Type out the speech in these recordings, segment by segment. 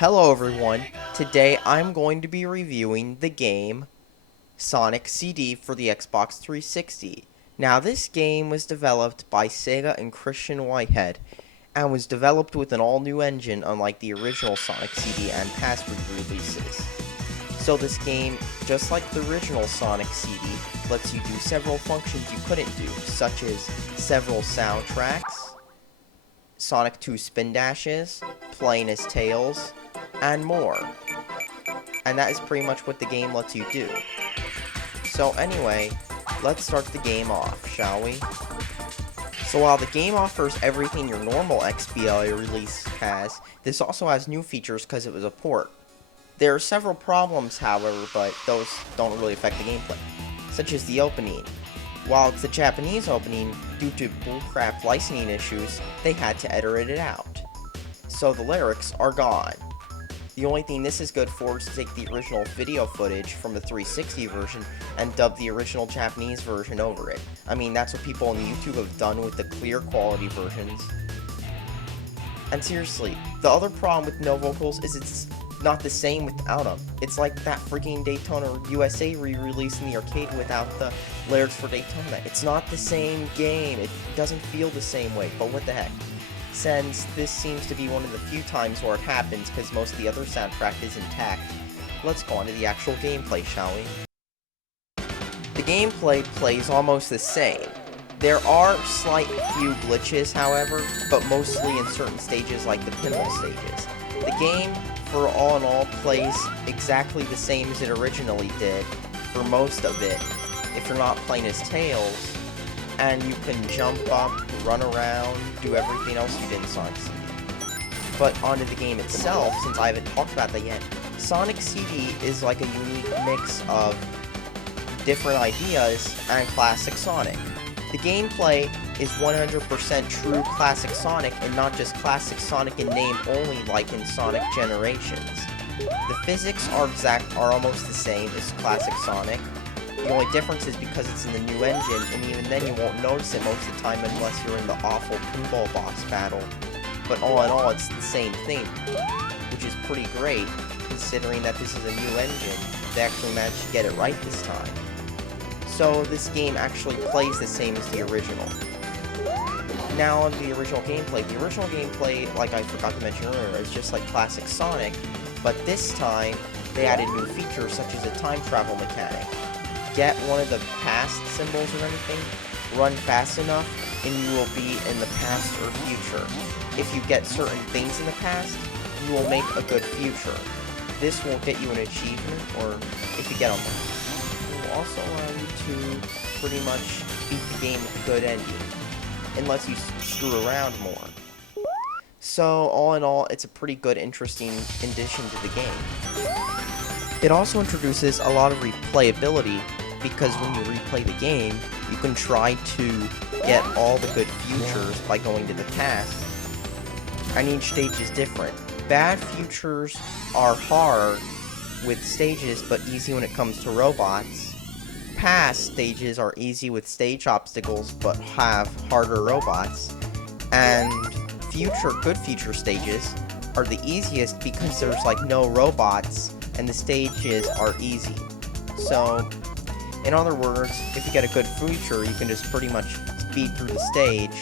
Hello everyone, today I'm going to be reviewing the game Sonic CD for the Xbox 360. Now this game was developed by Sega and Christian Whitehead, and was developed with an all-new engine unlike the original Sonic CD and past releases. So this game, just like the original Sonic CD, lets you do several functions you couldn't do, such as several soundtracks, Sonic 2 spin dashes, playing as Tails, and more. And that is pretty much what the game lets you do. So anyway, let's start the game off, shall we? So while the game offers everything your normal XBLA release has, this also has new features because it was a port. There are several problems, however, but those don't really affect the gameplay, such as the opening. While it's the Japanese opening, due to bullcrap licensing issues, they had to edit it out. So the lyrics are gone. The only thing this is good for is to take the original video footage from the 360 version and dub the original Japanese version over it. I mean, that's what people on YouTube have done with the clear quality versions. And seriously, the other problem with no vocals is it's not the same without them. It's like that freaking Daytona USA re-release in the arcade without the lyrics for Daytona. It's not the same game. It doesn't feel the same way, but what the heck. Since this seems to be one of the few times where it happens because most of the other soundtrack is intact, let's go on to the actual gameplay, shall we? The gameplay plays almost the same. There are slight few glitches, however, but mostly in certain stages like the pinball stages. The game, for all in all, plays exactly the same as it originally did for most of it, if you're not playing as Tails, and you can jump up, run around, do everything else you did in Sonic CD. But onto the game itself, since I haven't talked about that yet, Sonic CD is like a unique mix of different ideas and classic Sonic. The gameplay is 100% true classic Sonic and not just classic Sonic in name only like in Sonic Generations. The physics are almost the same as classic Sonic. The only difference is because it's in the new engine, and even then you won't notice it most of the time unless you're in the awful pinball boss battle. But all in all, it's the same thing, which is pretty great, considering that this is a new engine. They actually managed to get it right this time. So this game actually plays the same as the original. Now on the original gameplay. The original gameplay, like I forgot to mention earlier, is just like classic Sonic, but this time they added new features such as a time travel mechanic. Get one of the past symbols or anything, run fast enough, and you will be in the past or future. If you get certain things in the past, you will make a good future. This will get you an achievement, or if you get them, it will also allow you to pretty much beat the game with a good ending, unless you screw around more. So, all in all, it's a pretty good, interesting addition to the game. It also introduces a lot of replayability, because when you replay the game, you can try to get all the good futures by going to the past, and each stage is different. Bad futures are hard with stages, but easy when it comes to robots. Past stages are easy with stage obstacles, but have harder robots. And good future stages are the easiest because there's like no robots, and the stages are easy. So, in other words, if you get a good future, you can just pretty much speed through the stage.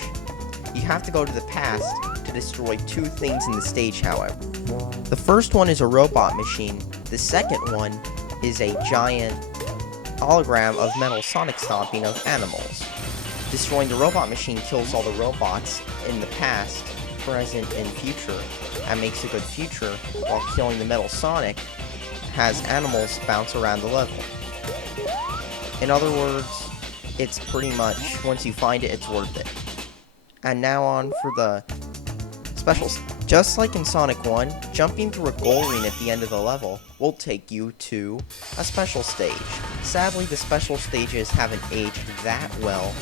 You have to go to the past to destroy two things in the stage, however. The first one is a robot machine. The second one is a giant hologram of metal Sonic stomping of animals. Destroying the robot machine kills all the robots in the past, present, and future, and makes a good future, while killing the metal Sonic has animals bounce around the level. In other words, it's pretty much, once you find it, it's worth it. And now on for the specials. Just like in Sonic 1, jumping through a goal ring at the end of the level will take you to a special stage. Sadly, the special stages haven't aged that well,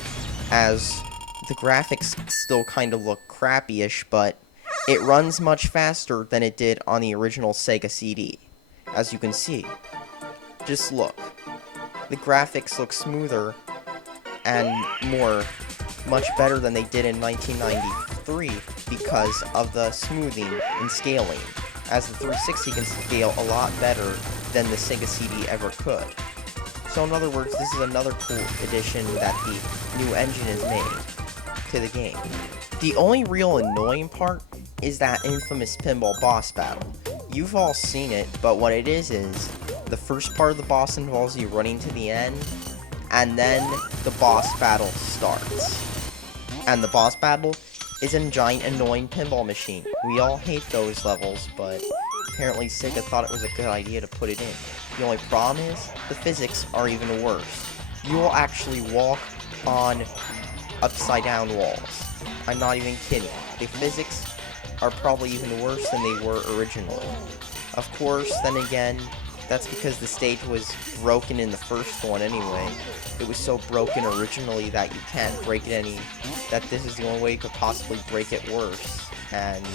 as the graphics still kind of look crappy-ish, but it runs much faster than it did on the original Sega CD. As you can see. Just look. The graphics look smoother and much better than they did in 1993 because of the smoothing and scaling. as the 360 can scale a lot better than the Sega CD ever could. So in other words, this is another cool addition that the new engine has made to the game. The only real annoying part is that infamous pinball boss battle. You've all seen it, but what it is the first part of the boss involves you running to the end, and then the boss battle starts. And the boss battle is a giant annoying pinball machine. We all hate those levels, but apparently Sega thought it was a good idea to put it in. The only problem is, the physics are even worse. You will actually walk on upside down walls. I'm not even kidding. The physics are probably even worse than they were originally. Of course, then again, that's because the stage was broken in the first one anyway. It was so broken originally that you can't break it that this is the only way you could possibly break it worse. And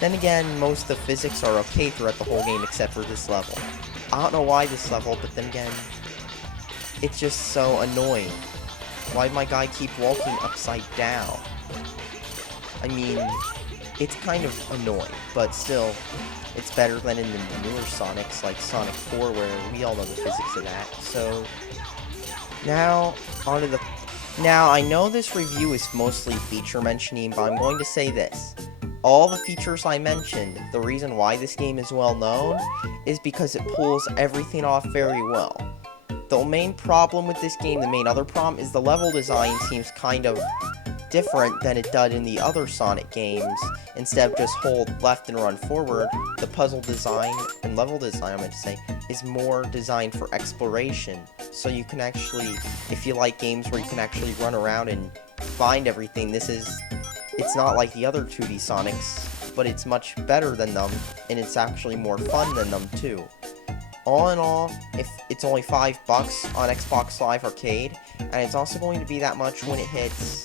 then again, most of the physics are okay throughout the whole game except for this level. I don't know why this level, but then again, it's just so annoying. Why'd my guy keep walking upside down? I mean, it's kind of annoying, but still, it's better than in the newer Sonics, like Sonic 4, where we all know the physics of that. So, now, Now, I know this review is mostly feature mentioning, but I'm going to say this. All the features I mentioned, the reason why this game is well known, is because it pulls everything off very well. The main problem with this game, the main other problem, is the level design seems kind of different than it did in the other Sonic games. Instead of just hold left and run forward, the puzzle design and level design, I meant to say, is more designed for exploration. So you can actually, if you like games where you can actually run around and find everything, it's not like the other 2D Sonics, but it's much better than them, and it's actually more fun than them too. All in all, if it's only $5 on Xbox Live Arcade, and it's also going to be that much when it hits,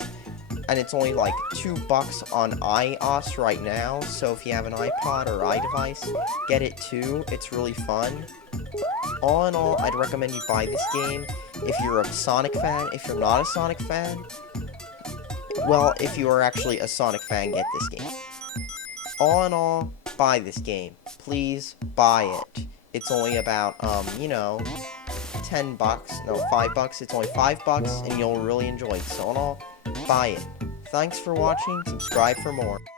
and it's only like $2 on iOS right now, so if you have an iPod or iDevice, get it too, it's really fun. All in all, I'd recommend you buy this game if you're a Sonic fan. If you're not a Sonic fan, well, if you are actually a Sonic fan, get this game. All in all, buy this game. Please buy it. It's only about, $10, no, $5, it's only $5, and you'll really enjoy it. So in all, buy it. Thanks for watching, subscribe for more.